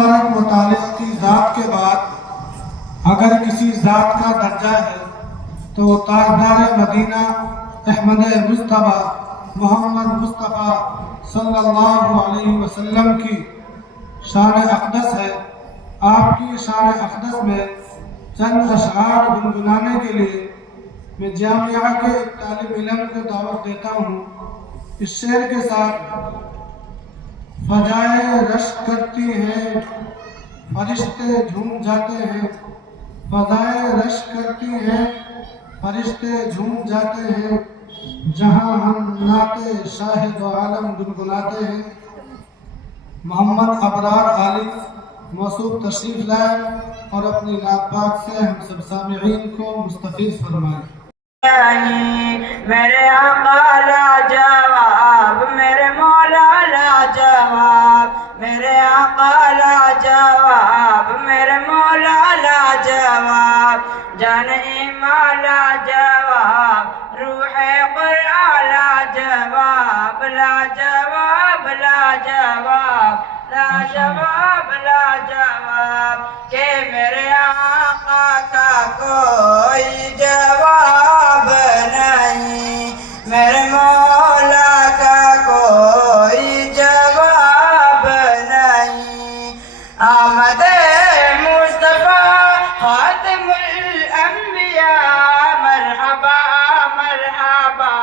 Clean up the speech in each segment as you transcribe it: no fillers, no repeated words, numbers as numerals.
تبارک و تعالی کی ذات کے بعد اگر کسی ذات کا درجہ ہے تو وہ تاجدار مدینہ احمد مصطفیٰ محمد مصطفیٰ صلی اللہ علیہ وسلم کی شان اقدس ہے۔ آپ کی شان اقدس میں چند اشعار گنگنانے کے لیے میں جامعہ کے ایک طالب علم کو دعوت دیتا ہوں۔ اس شعر کے ساتھ فضائیں رشک کرتی ہیں فرشتے جھوم جاتے ہیں، فضائیں رشک کرتی ہیں فرشتے جھوم جاتے ہیں، جہاں ہم نعت شاہد و عالم گنگناتے ہیں۔ محمد ابرار علی موصوف تشریف لائیں اور اپنی نعت پاک سے ہم سب سامعین کو مستفیض فرمائیں۔ میرے آقا لاجواب، میرے مولا لاجواب، میرے آقا لاجواب، میرے مولا لاجواب، جان ایمان لاجواب، روح قرآن لاجواب، لاجواب لاجواب، لاجواب لاجواب، کہ میرے آقا کا کوئی جواب نہیں، میرے مولا کا کوئی جواب نہیں۔ آمد مصطفیٰ خاتم الانبیاء، مرحبا مرحبا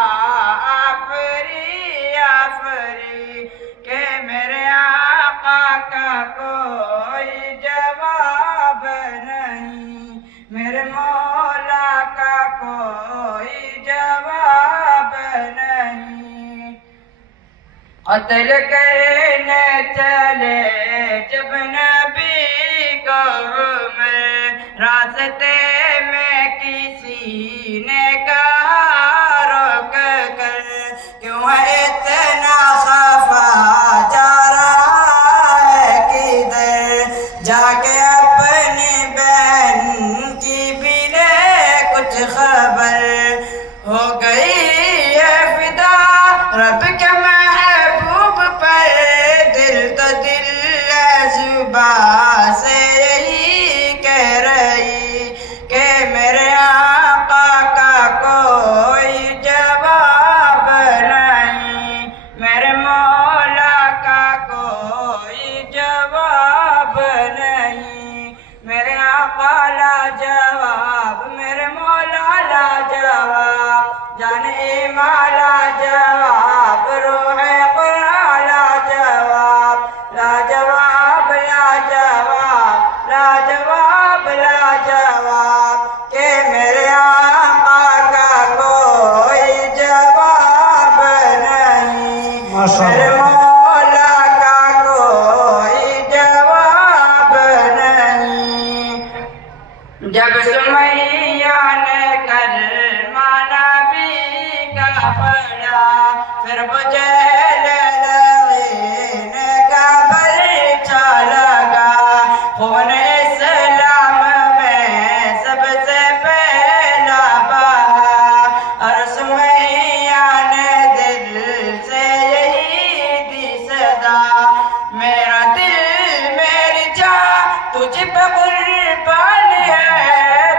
آفری آفری، کہ میرے آقا کا کوئی جواب نہیں، میرے مولا کا کوئی جواب نہیں۔ قتل کرنے چلے جب نبی کو عمر، راستے میں کسی نے کہا روک کر، کیوں ہے اتنا خفا جا رہا ہے کدھر، جا کے اپنی بہن کی بھی لے کچھ خبر، ہو گئی ہے فدا رب کے محبوب پر، دل تو دل زباں سے یہی کہہ رہی کہ میرے آقا کا کوئی جواب نہیں، میرے مولا کا کوئی جواب نہیں، میرے آقا لاجواب، میرے مولا لاجواب، جان ایمان لاجواب، روح قرآن لاجواب، لاجواب لاجواب، لاجواب لاجواب، کہ میرے آقا کا کوئی جواب نہیں، میرے مولا کا کوئی جواب نہیں۔ جب سمیہ نے کلمہ نبی کا پڑھا، پھر مجھے لعین کا پرچہ لگا، خون اسلام میں سب سے پہلا بہا، اور سمیہ نے دل سے یہی دی صدا، میرا دل میری جان تجھ پہ قربان ہے،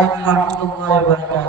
علیکم ورحمۃ اللہ وبرکاتہ.